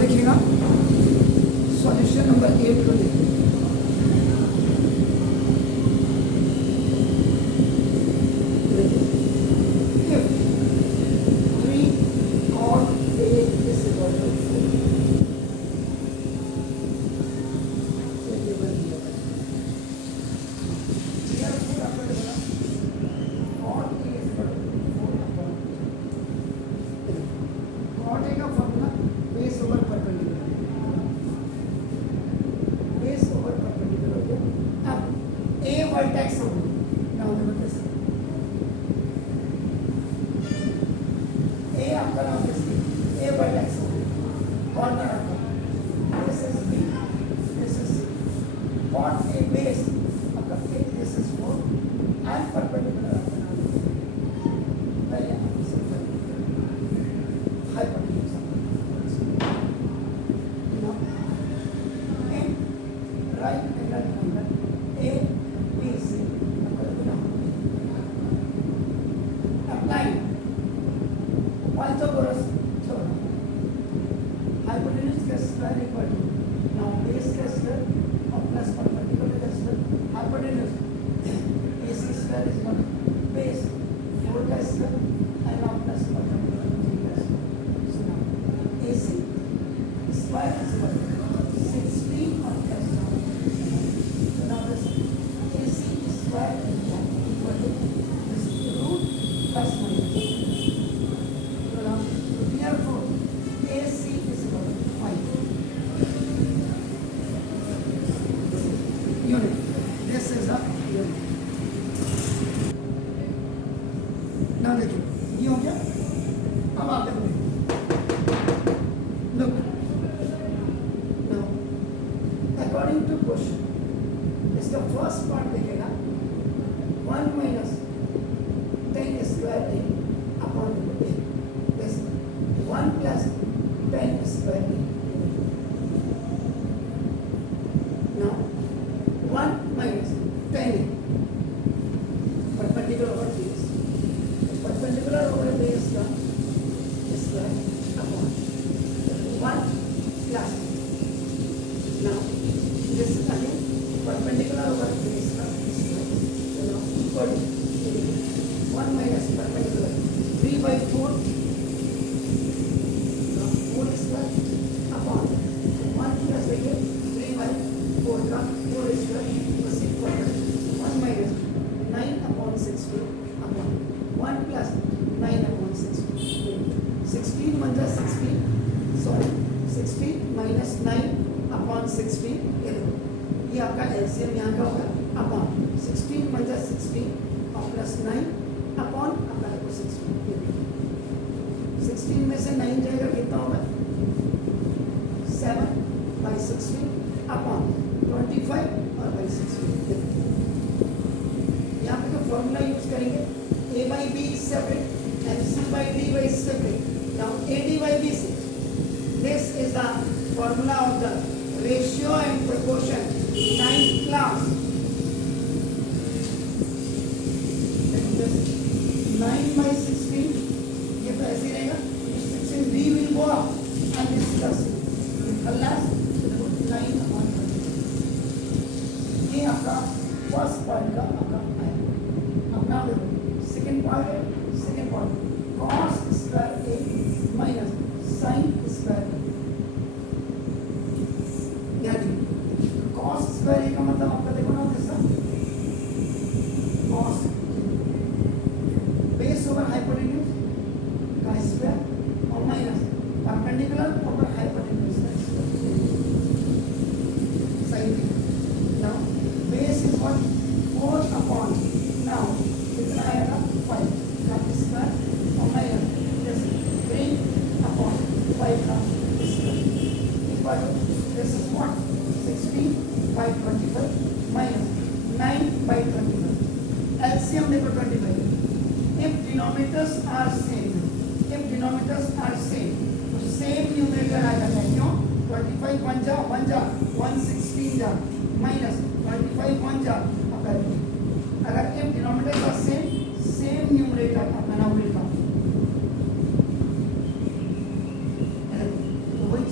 देखिएगा solution number 8 को देखिए।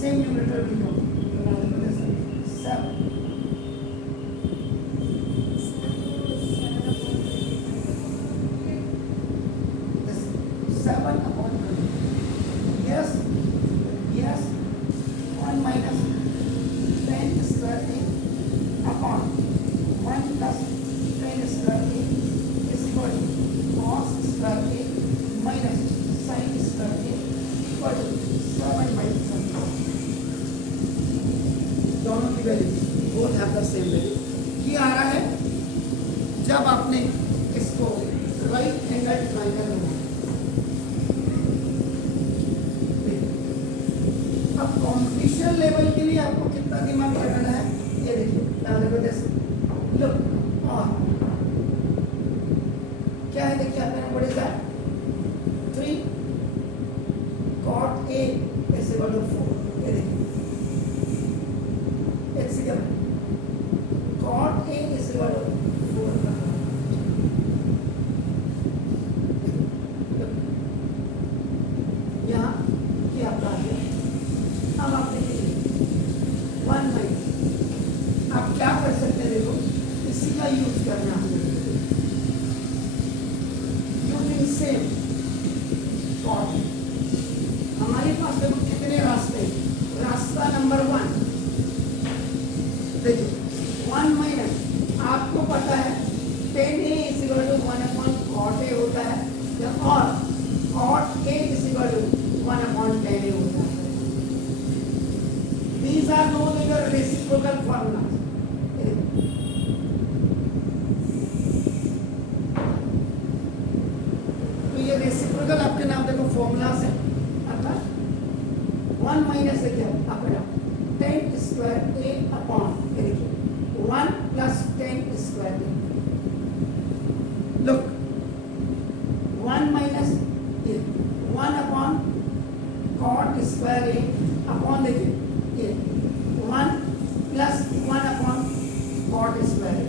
same numerator will come. Now look at this. 7. This 7 upon 20. Yes. Yes. 1 minus 10 square a upon 1 plus 10 square a is equal to cos square a minus sin square a equal to 7 by 7. दोनों की value both have the same value. ये आ रहा है जब आपने इसको right angle triangle में। अब कंपटीशन लेवल के लिए आपको कितना दिमाग लगाना है ये देखिए। Now look at this, look और क्या है देखिए आपका what is that 3 cot a is equal to 4। ये देखिए it's given cot a is equal to 4 का यहाँ ये आपका आ गया। अब आप देखिए 1 बाई आप क्या कर सकते हैं देखो इसी का यूज करना है यूजिंग सेम कॉट। हमारे पास देखो कितने रास्ते। रास्ता नंबर 1 देखिए 1 माइनस आपको पता है 10a is equal to 1 upon cot a होता है और cot a is equal to 1 upon 10a होता है। These are no longer reciprocal formulas. तो ये रेसिप्रोकल आपके नाम देखो फॉर्मूलास है अर्थात 1 माइनस है क्या आपका 10 square a upon 1 plus 10 square a। Look 1 minus 1 upon cot square a upon देखिए 1 प्लस 1 अपॉन cot स्क्वायर।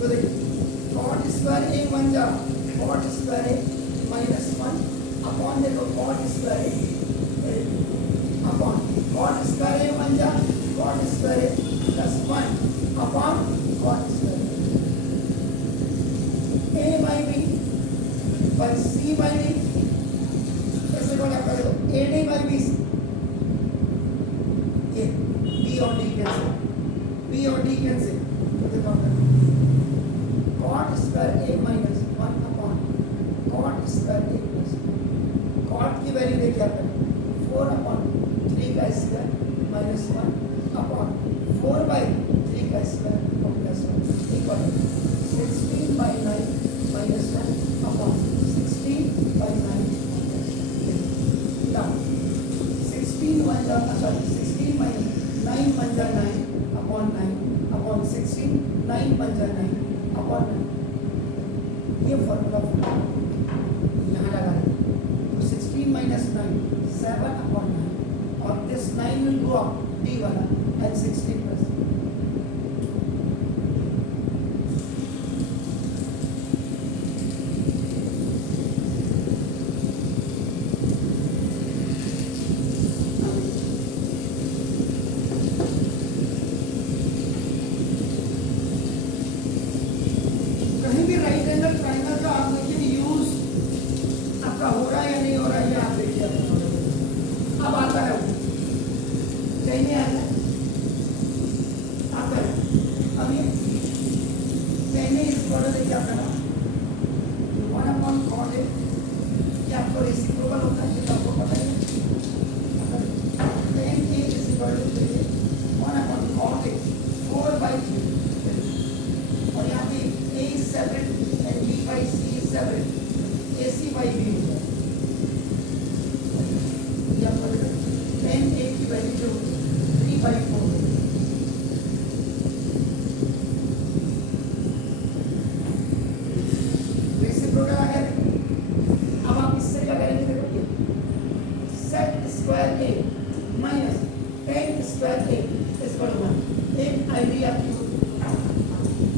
तो देखिए cot स्क्वायर a बन जा cot square a minus 1 upon देखो cot square a upon cot square a बन जा cot square a plus 1 upon cot square a by b पर c by d कैसे बोला कर दो ad बाई b ये b और d कैंसिल b और d कैंसिल तो देखो cot square a minus 1 upon cot square a plus cot की वैल्यू देखिए आपने 4 अपॉन 3 का स्क्वायर माइनस 1 अपॉन 4 बाई 3 का स्क्वायर और plus 1 equal 16 by 9 minus 1 upon 16 by 9। now 16 1 जा सॉरी 16 माइनस 9 1 जा 9 अपॉन 9 अपॉन 16 9 1 जा 9 अपॉन 9। ये फॉर्मूला यहाँ लगा रहे तो 16 माइनस 9 7 अपॉन 9 और this 9 will go up d वाला एंड 16 प्लस कहीं भी राइट एंगल ट्रायंगल का आप देखिए यूज आपका हो रहा है या नहीं हो रहा है ये आप देखिए। अब आता है कहीं नहीं आता आता है अब ये पहले इस बॉर्डर में क्या करना 1 अपॉन cot a ये आपको रेसिप्रोकल होता है ये आपको पता है 10a is equal to 1 upon cot a 4 by 3 और यहाँ पे a is separate and b by c is separate ac by b होगा। ये आपको 10a की वैल्यू जो 3 by 4 रेसिप्रोकल आ गया। अब आप इससे क्या करेंगे देखो sec square a minus 10 square a is equal to 1 एक आइडिया आपकी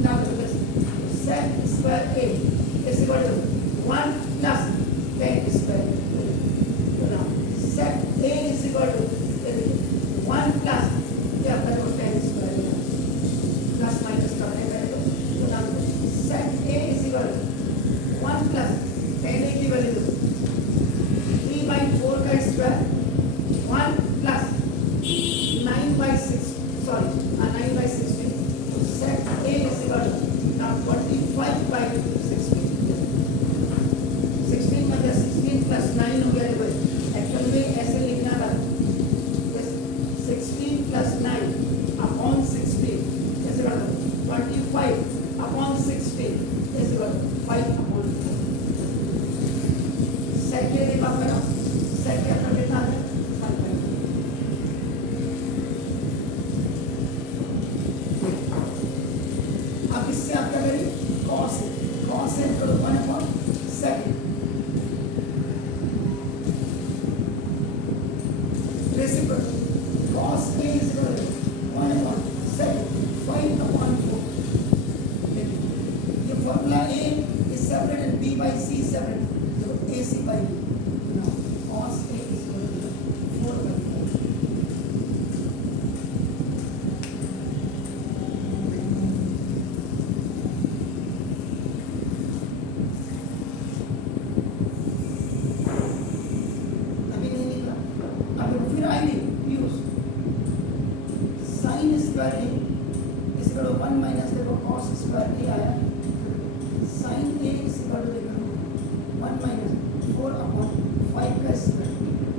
ना set square a is equal to 1 plus 10 square reciprocal cos A is equal to 1 upon sec 5 upon 4. ये formula A is separate and B by C is separate. So AC by B. Now cos A is equal to 4 by 4. अभी नहीं निकला. अब फिर ID use sin square A is equal to 1 minus देखो cos square A आया. sin A is equal to देखो 1 minus 4 upon 5 का square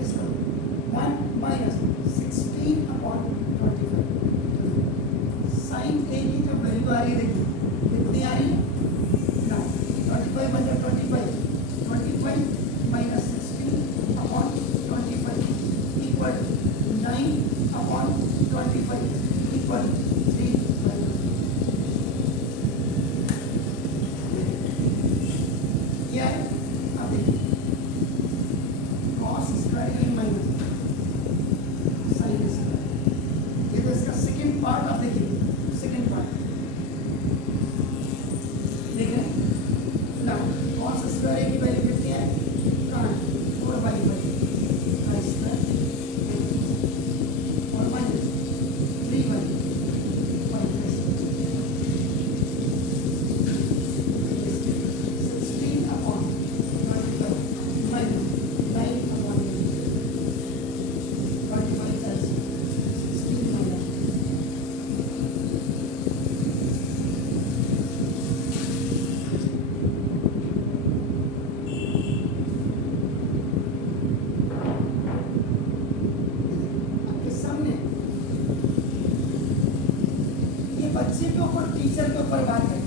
is equal to 1 minus 16 upon 25. sin A की जो वैल्यू आ रही है देखिए कितनी आ रही है ना 25 बन जाए 25 minus 16 upon 25 equal to 9 upon 25 equal to 3 by 2. क्या है अब देखिए cos square A minus sin square ये तो इसका सेकंड पार्ट आप देखिए सेकंड पार्ट देख रहे हैं ना cos स्क्वायर A की वैल्यू कितनी है 4 by 5 का स्क्वायर और माइनस 3 by 5 का square 16 upon 25 minus 9 upon 25 as 16 minus आपके सामने ये बच्चे के ऊपर टीचर के ऊपर बात है.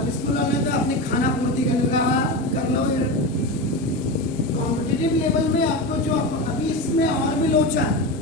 अब स्कूल वाले तो अपने खाना पूर्ति कर लो. कॉम्पिटिटिव लेवल में आपको जो अभी इसमें और भी लोचा है